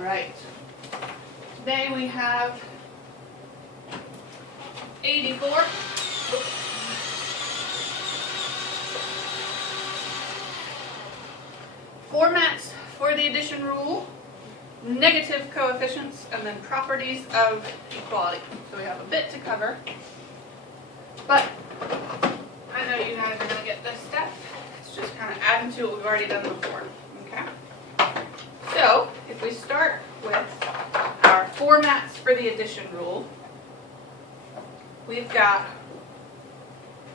right. Today we have 84. Formats for the addition rule, negative coefficients, and then properties of equality. So we have a bit to cover, but I know you guys are going to get this stuff. It's just kind of adding to what we've already done before. Okay? So if we start with our formats for the addition rule, we've got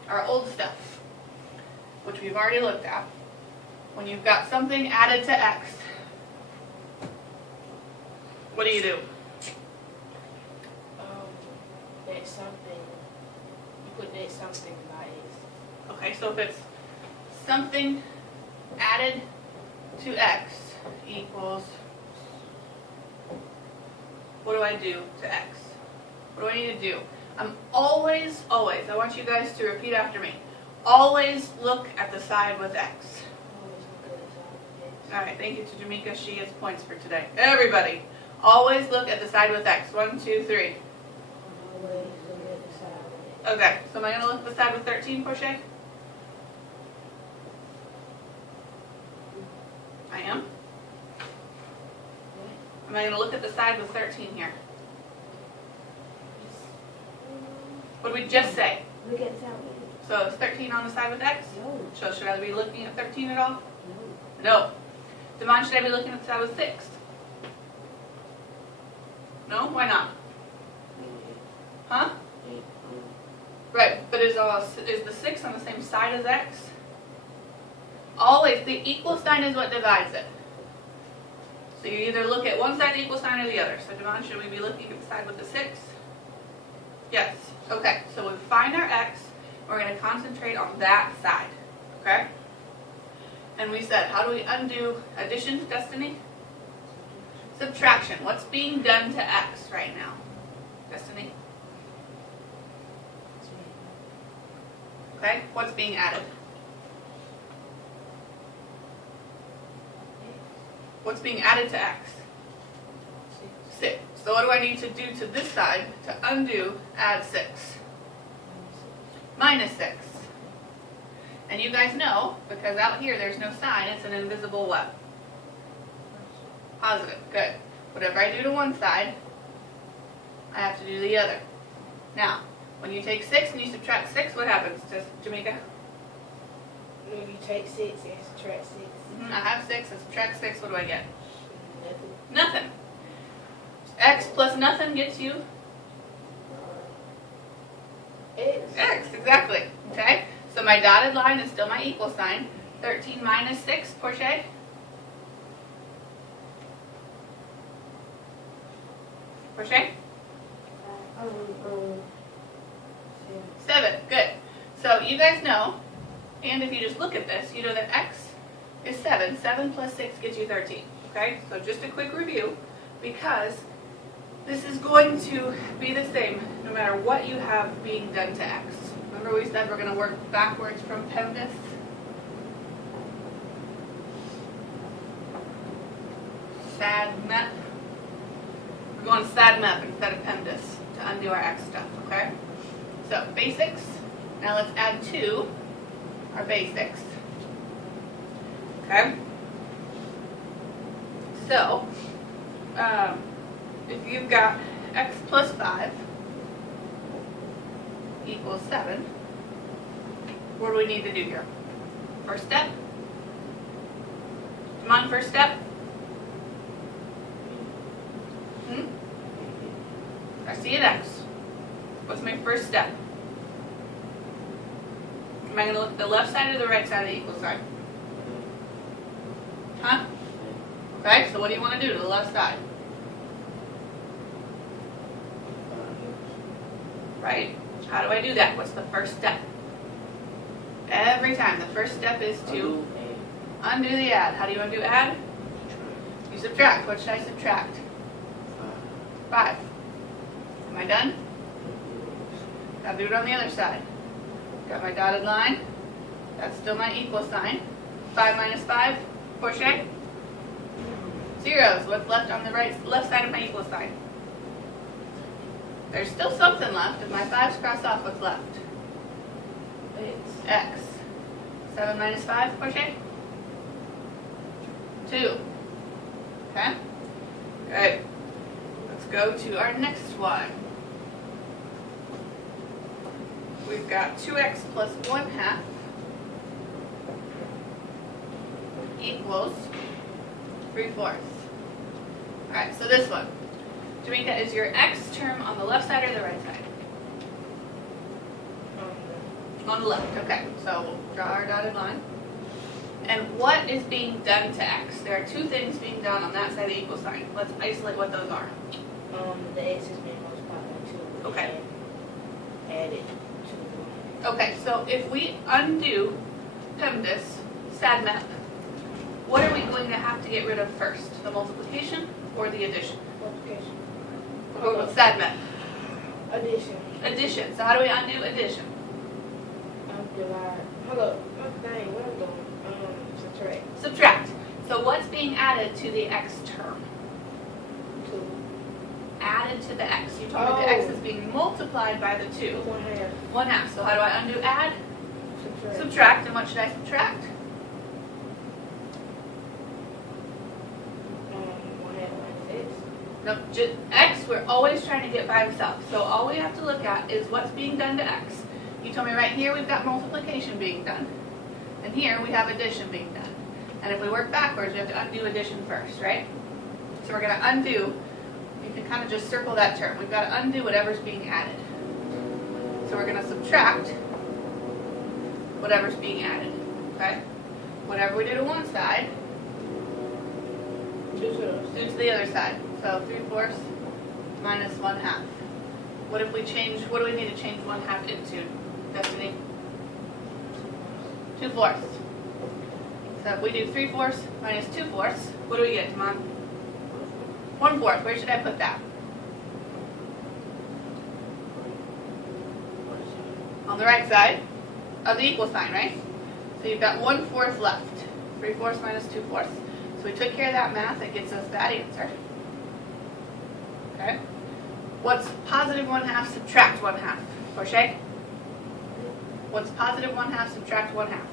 our old stuff, which we've already looked at. When you've got something added to x, what do? That something, you put that something by x. Okay, so if it's something added to x equals, what do I do to x? What do I need to do? I'm always, I want you guys to repeat after me. Always look at the side with x. All right, thank you to Jamaica. She gets points for today. Everybody, always look at the side with x. 1, 2, 3. Always look at the side with x. Okay, so am I going to look at the side with 13, Portia? I am. Am I going to look at the side with 13 here? What did we just say? Look at the side with x. So is 13 on the side with x? No. So should I be looking at 13 at all? No. No. Devon, should I be looking at the side with 6? No? Why not? Huh? Right, but is the 6 on the same side as x? Always, the equal sign is what divides it. So you either look at one side of the equal sign or the other. So Devon, should we be looking at the side with the 6? Yes. Okay, so we find our x, we're going to concentrate on that side. Okay? And we said, how do we undo addition, Destiny? Subtraction. What's being done to x right now? Destiny? Okay, what's being added? What's being added to x? 6. So what do I need to do to this side to undo add 6? Minus 6. And you guys know, because out here there's no sign, it's an invisible what? Positive. Good. Whatever I do to one side, I have to do the other. Now, when you take 6 and you subtract 6, what happens to Jamaica? When you take 6 and subtract 6. I have 6 and subtract 6, what do I get? Nothing. Nothing. X plus nothing gets you X. x, exactly. Okay? So my dotted line is still my equal sign. 13 minus 6, Portia? Portia? 7. Good. So you guys know, and if you just look at this, you know that x is 7. 7 plus 6 gets you 13. Okay? So just a quick review, because this is going to be the same no matter what you have being done to x. Remember we said we're going to work backwards from PEMDAS? SADMEP. We're going SADMEP instead of PEMDAS to undo our x stuff, okay? So, basics. Now let's add to our basics. Okay? So, if you've got x plus 5 equals 7, what do we need to do here? First step? Come on, first step? I see an x. What's my first step? Am I going to look at the left side or the right side of the equal sign? Huh? Okay, so what do you want to do to the left side? Right? How do I do that? What's the first step? Every time, the first step is to undo the add. How do you undo add? You subtract. What should I subtract? 5. Am I done? I'll do it on the other side. Got my dotted line. That's still my equal sign. 5 minus 5, Portia? Zeros. What's left on the left side of my equal sign? There's still something left. If my 5's crossed off, what's left? X. 7 minus 5, Portia? 2. Okay? Good. Let's go to our next one. We've got 2x plus 1/2 equals 3/4. Alright, so this one. Jamaica, is your x term on the left side or the right side? On the left, okay. So we'll draw our dotted line. And what is being done to x? There are 2 things being done on that side of the equal sign. Let's isolate what those are. The x is being multiplied by 2. Okay. And added to 1. Okay, so if we undo PEMDAS, SADMAP, what are we going to have to get rid of first? The multiplication or the addition? Multiplication. We'll go with SADMAP. Addition. Addition. So how do we undo addition? Divide. Hold up. Dang, what I'm doing? Subtract. Subtract. So what's being added to the x term? 2. Added to the x. You told me the x is being multiplied by the 2. 1/2. 1/2. So how do I undo add? Subtract. Subtract. And what should I subtract? 1/2 minus x. No, just x we're always trying to get by himself. So all we have to look at is what's being done to x. You told me right here we've got multiplication being done. And here we have addition being done. And if we work backwards, we have to undo addition first, right? So we're going to undo, you can kind of just circle that term. We've got to undo whatever's being added. So we're going to subtract whatever's being added, okay? Whatever we do to one side, do to the other side. So 3/4 minus 1/2. What if we change, what do we need to change 1/2 into, Destiny? 2/4. So if we do 3/4 minus 2/4, what do we get, Mom? 1/4. Where should I put that? On the right side of the equal sign, right? So you've got 1/4 left. 3/4 minus 2/4. So we took care of that math. That gets us that answer. Okay. What's positive 1/2 subtract 1/2? Portia? What's positive 1/2 subtract 1/2?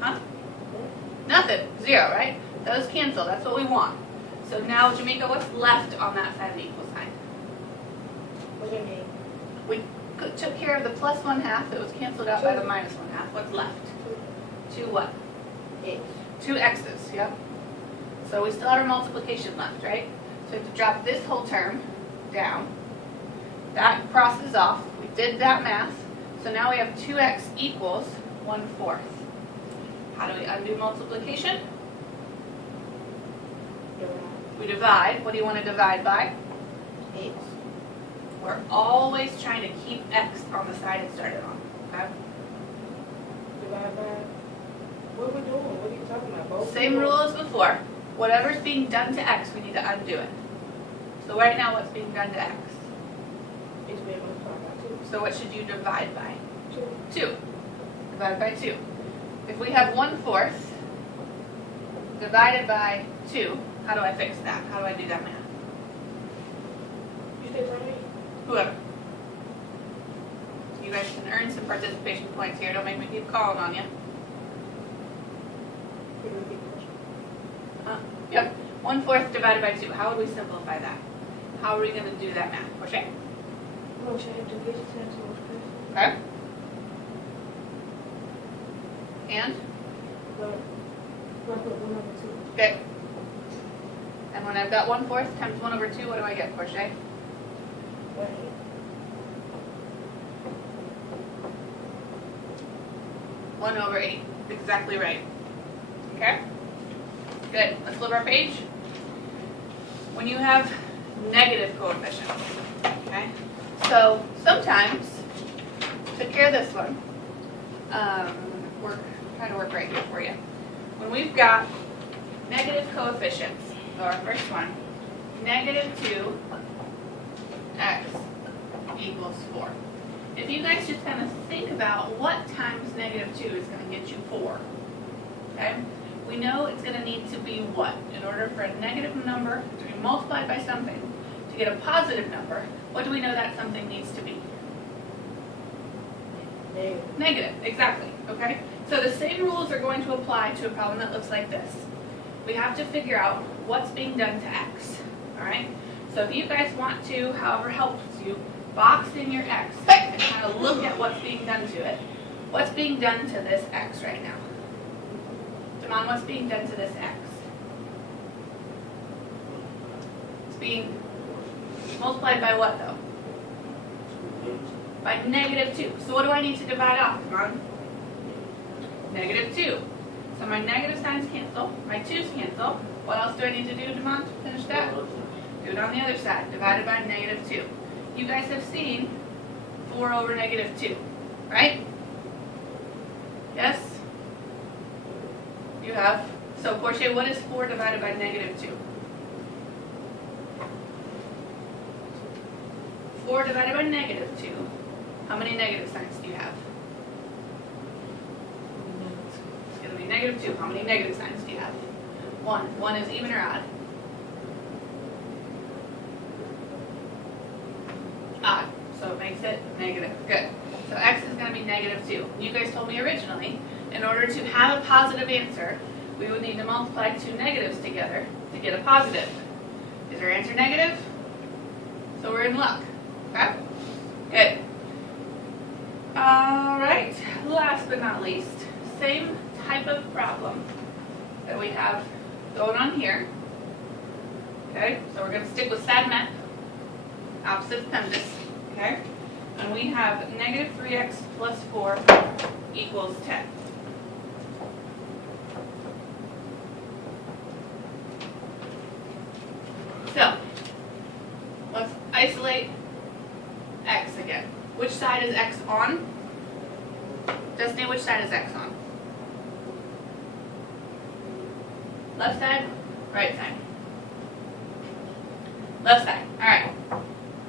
Huh? Nothing. 0, right? Those cancel. That's what we want. So now, Jamaica, what's left on that side of the equal sign? What do you mean? We took care of the plus 1/2 that was canceled out by the minus 1/2. What's left? 2 what? X. 2 x's, yep. So we still have our multiplication left, right? So we have to drop this whole term down. That crosses off. We did that math. So now we have 2x equals 1/4. How do we undo multiplication? Divide. We divide. What do you want to divide by? X. We're always trying to keep x on the side it started on. Okay? Divide by. What are we doing? What are you talking about? Both Same rule as before. Whatever's being done to x, we need to undo it. So right now, what's being done to x? It's being multiplied by 2. So what should you divide by? 2. 2. Divided by 2. If we have 1/4 divided by 2, how do I fix that? How do I do that math? You still telling me? Whoever. You guys can earn some participation points here. Don't make me keep calling on you. Could you repeat the question? Yep. 1/4 divided by 2. How would we simplify that? How are we going to do that math? Portia? No, should I have to get you to answer what's question? Okay. And? But put 1/2. Okay. And when I've got 1/4 times 1/2, what do I get, Portia? 1/8. 1/8. Exactly right. Okay? Good. Let's flip our page. When you have negative coefficients, okay? So sometimes, took care of this one. We're trying to work right here for you. When we've got negative coefficients, so our first one, -2x equals 4. If you guys just kind of think about what times -2 is going to get you 4. okay? We know it's going to need to be what? In order for a negative number to be multiplied by something to get a positive number, what do we know that something needs to be? Negative. Negative, exactly, okay? So the same rules are going to apply to a problem that looks like this. We have to figure out what's being done to x, all right? So if you guys want to, however helps you, box in your x and kind of look at what's being done to it. What's being done to this x right now? Damon, what's being done to this x? It's being multiplied by what, though? By negative 2. So what do I need to divide off, Damon? Negative 2. So my negative signs cancel, my 2's cancel. What else do I need to do, Damon, to finish that? Do it on the other side, divided by negative 2. You guys have seen 4 over negative 2, right? Yes? You have. So, Portia, what is 4 divided by negative 2? 4 divided by negative 2. How many negative signs do you have? It's going to be negative 2. How many negative signs do you have? 1. 1 is even or odd? Odd. So it makes it negative. Good. So x is going to be negative 2. You guys told me originally, in order to have a positive answer, we would need to multiply 2 negatives together to get a positive. Is our answer negative? So we're in luck. Okay? Good. Alright, last but not least, same type of problem that we have going on here. Okay, so we're going to stick with SADMAP, opposite PEMDAS. Okay, and we have negative 3x plus 4 equals 10. So, let's isolate x again. Which side is x on? Destiny, which side is x on? Left side? Right side? Left side. Alright.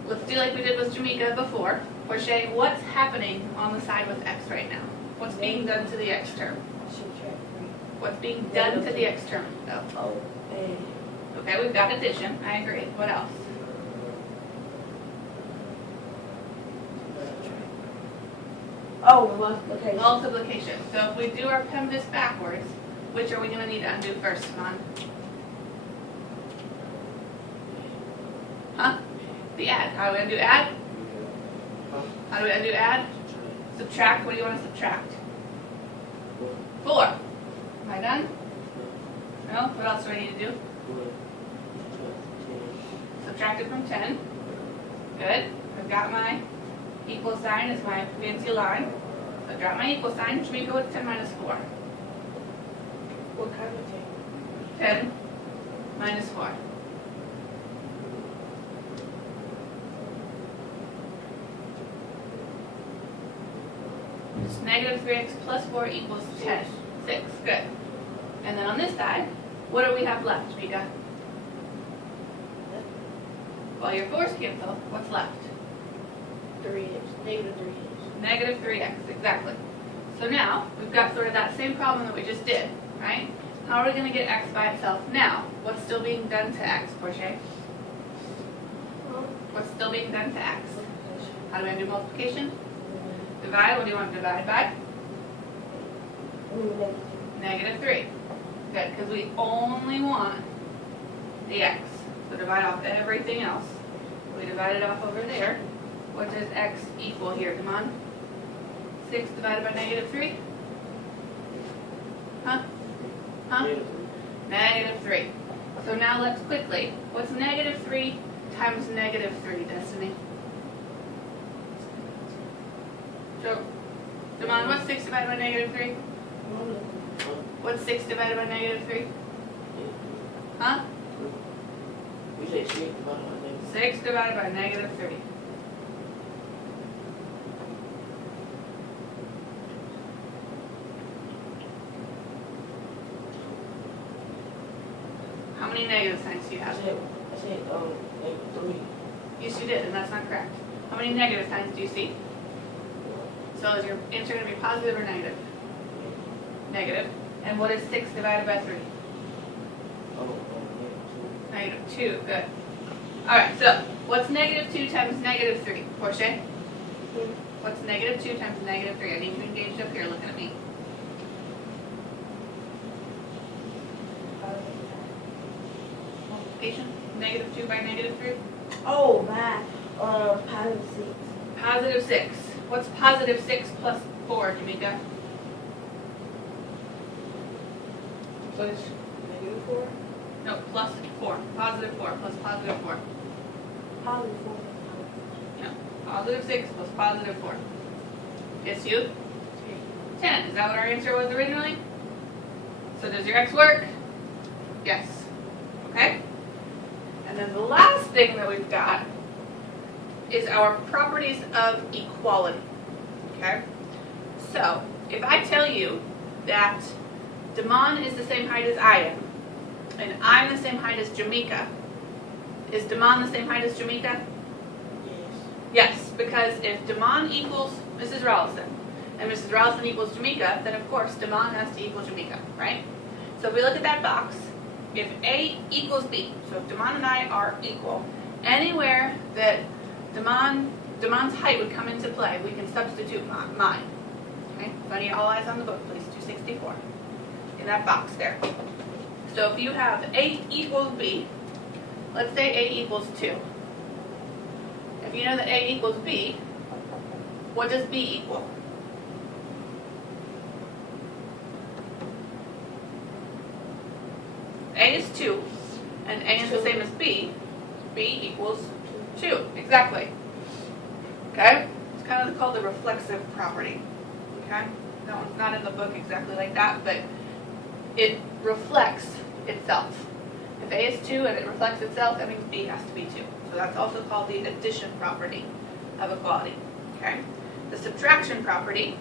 Let's do like we did with Jamaica before. Portia, what's happening on the side with x right now? What's being done to the x term? What's being done to the x term, though? Okay, we've got addition. I agree. What else? Oh, multiplication. Multiplication. So if we do our PEMDAS backwards, which are we going to need to undo first, Simon? Huh? The add. How do we undo add? How do we undo add? Subtract. What do you want to subtract? 4. Am I done? No? What else do I need to do? Subtract it from 10. Good. I've got my equal sign as my fancy line. So I've got my equal sign, which we go with 10 minus 4. What kind of 10? 10 minus 4. It's negative 3x plus 4 equals 10. 6. Good. And then on this side, what do we have left, Mika? Well, your 4's cancel. What's left? 3x. Negative 3x. Negative 3x, exactly. So now, we've got sort of that same problem that we just did, right? How are we going to get x by itself? Now, what's still being done to x, Portia? What's still being done to x? How do we do multiplication? Divide, what do you want to divide by? Negative 3. Good, because we only want the x. So divide off everything else. We divide it off over there. What does x equal here? Come on. 6 divided by negative 3? Huh? Huh? Negative 3. So now let's quickly. What's negative 3 times negative 3, Destiny? So, Damon, what's 6 divided by negative 3? What's 6 divided by negative 3? Huh? 6 divided by negative 3. How many negative signs do you have? I said, negative 3. Yes, you did, and that's not correct. How many negative signs do you see? So is your answer going to be positive or negative? Negative. And what is 6 divided by 3? Oh, Negative 2, good. Alright, so what's negative 2 times negative 3? Portia? What's negative 2 times negative 3? I need you engaged up here looking at me. Multiplication? Negative 2 by negative 3? Oh, by positive 6. Positive 6. What's positive 6 plus 4, Jamaica? Plus negative 4. No, plus 4. Positive 4 plus positive 4. Positive 4. No, positive 6 plus positive 4. Yes, you? 10. Is that what our answer was originally? So does your x work? Yes. Okay? And then the last thing that we've got is our properties of equality. Okay? So, if I tell you that Damon is the same height as I am, and I'm the same height as Jamaica, is Damon the same height as Jamaica? yes. Yes, because if Damon equals Mrs. Rallison, and Mrs. Rallison equals Jamaica, then of course Damon has to equal Jamaica, right? So if we look at that box, if A equals B, so if Damon and I are equal, anywhere that Damon's height would come into play, we can substitute mine. Okay? So I need all eyes on the book, please. 264. In that box there. So if you have A equals B, let's say A equals 2. If you know that A equals B, what does B equal? A is 2, and A is the same as B. B equals 2, exactly. Okay? It's kind of called the reflexive property. Okay? That one's not in the book exactly like that, but it reflects itself. If A is 2 and it reflects itself, that means B has to be 2. So that's also called the addition property of equality. Okay? The subtraction property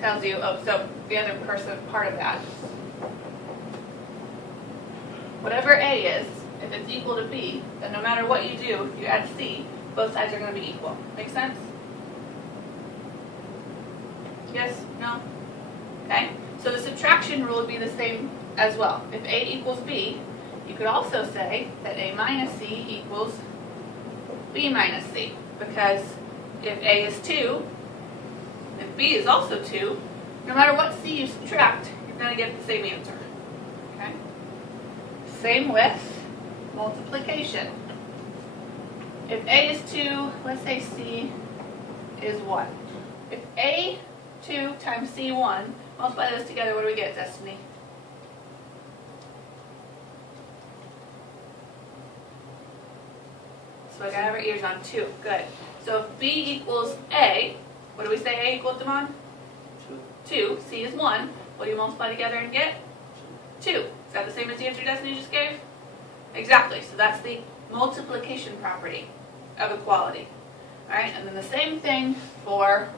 tells you, oh, so the other part of that, whatever A is, if it's equal to B, then no matter what you do, if you add C, both sides are going to be equal. Make sense? Yes? No? Okay? So the subtraction rule would be the same as well. If A equals B, you could also say that A minus C equals B minus C. Because if A is 2, and B is also 2, no matter what C you subtract, you're going to get the same answer. Okay? Same with multiplication. If A is 2, let's say C is 1. If A2 times C1, multiply those together, what do we get, Destiny? So I gotta have our ears on 2. Good. So if B equals A, what do we say A equals, Damon? 2. C is 1. What do you multiply together and get? 2. Is that the same as the answer Destiny just gave? Exactly. So that's the multiplication property of equality. Alright, and then the same thing for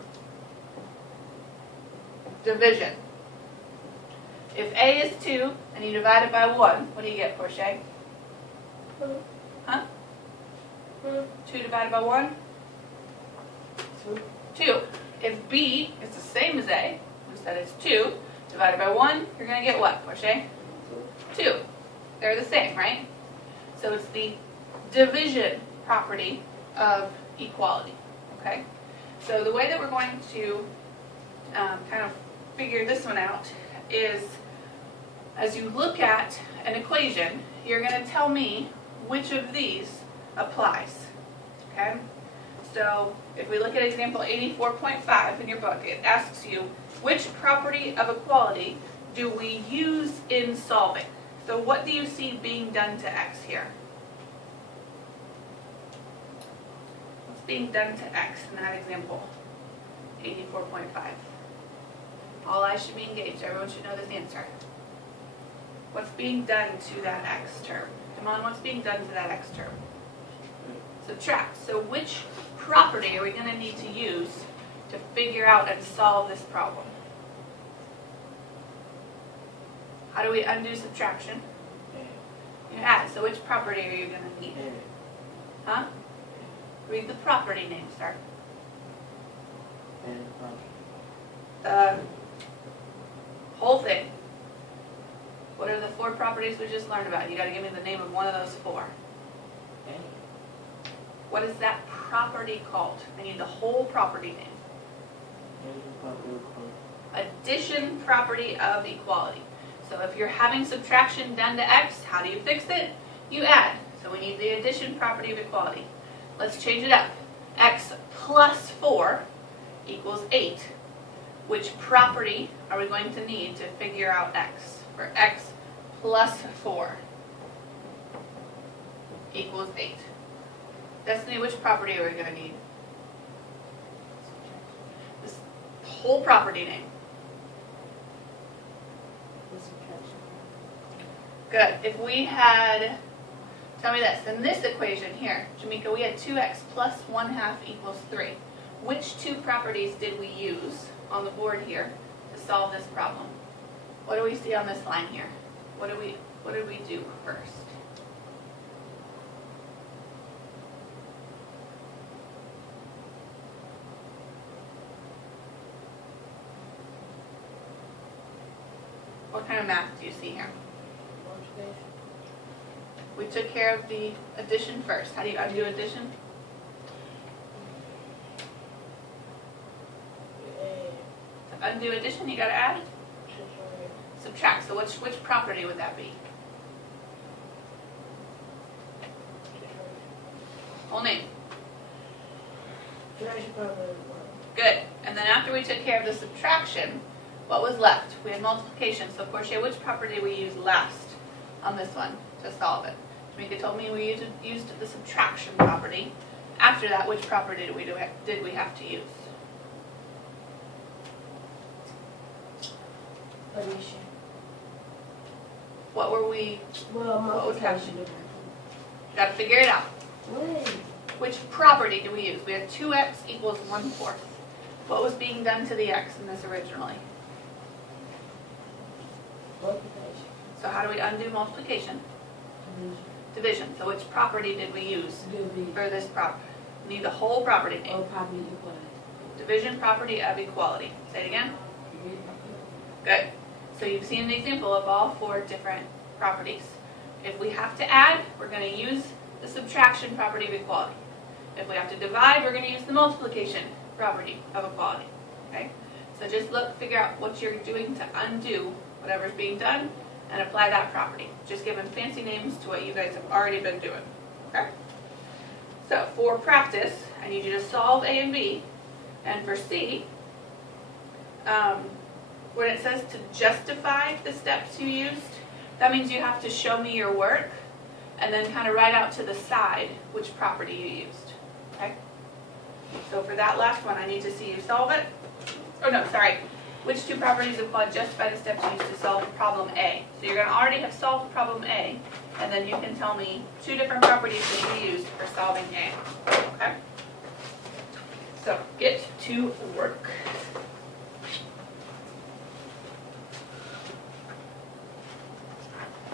division. If A is 2 and you divide it by 1, what do you get, Portia? Huh? 2 divided by 1? 2. If B is the same as A, we said it's 2, divided by 1, you're going to get what, Portia? 2. They're the same, right? So it's the division property of equality, okay? So the way that we're going to kind of figure this one out is, as you look at an equation, you're going to tell me which of these applies, okay? So if we look at example 84.5 in your book, it asks you, which property of equality do we use in solving? So what do you see being done to x here? What's being done to x in that example? 84.5. All eyes should be engaged. Everyone should know this answer. What's being done to that x term? Come on, what's being done to that x term? Subtract. So which property are we going to need to use to figure out and solve this problem? How do we undo subtraction? You add. So which property are you going to need? Huh? Read the property name, sir. The whole thing. properties we just learned about? You gotta give me the name of one of those 4. A. What is that property called? I need the whole property name. Addition property of equality. So if you're having subtraction done to x, how do you fix it? You add. So we need the addition property of equality. Let's change it up. X plus 4 equals 8. Which property are we going to need to figure out x? For x plus 4 equals 8. Destiny, which property are we going to need? This whole property name. Good. If we had, tell me this, in this equation here, Jamaica, we had 2x plus 1/2 equals 3. Which 2 properties did we use on the board here to solve this problem? What do we see on this line here? What did we do first? What kind of math do you see here? We took care of the addition first. How do you undo addition? To undo addition, you gotta add? Subtract. So which property would that be? Whole name. Good. And then after we took care of the subtraction, what was left? We had multiplication. So Portia, which property did we use last on this one to solve it? Jamaica told me we used the subtraction property. After that, which property did we have to use? Addition. What were we? Well, What would happen? multiplication. Got to figure it out. Wait. Which property do we use? We had 2x equals 1/4. What was being done to the x in this originally? Multiplication. So how do we undo multiplication? Division. Division. So which property did we use Division. for this prop? We need the whole property name. Or property equality. Division property of equality. Say it again. Good. So you've seen an example of all 4 different properties. If we have to add, we're going to use the subtraction property of equality. If we have to divide, we're going to use the multiplication property of equality. Okay? So just figure out what you're doing to undo whatever's being done and apply that property. Just giving fancy names to what you guys have already been doing. Okay? So for practice, I need you to solve A and B. And for C, when it says to justify the steps you used, that means you have to show me your work and then kind of write out to the side which property you used. Okay? So for that last one, I need to see you solve it. Oh no, sorry. Which 2 properties apply justify the steps used to solve problem A. So you're going to already have solved problem A, and then you can tell me 2 different properties that you used for solving A. Okay? So get to work.